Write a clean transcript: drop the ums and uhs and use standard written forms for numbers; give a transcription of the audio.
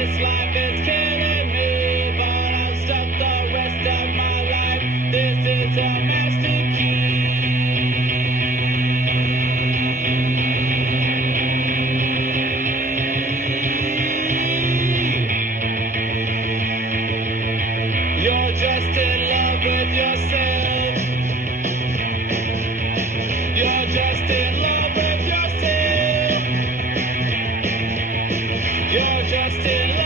This life is killing me, but I'm stuck the rest of my life. This is a master key. You're just in love with yourself. You're just in love with yourself. You're just in love.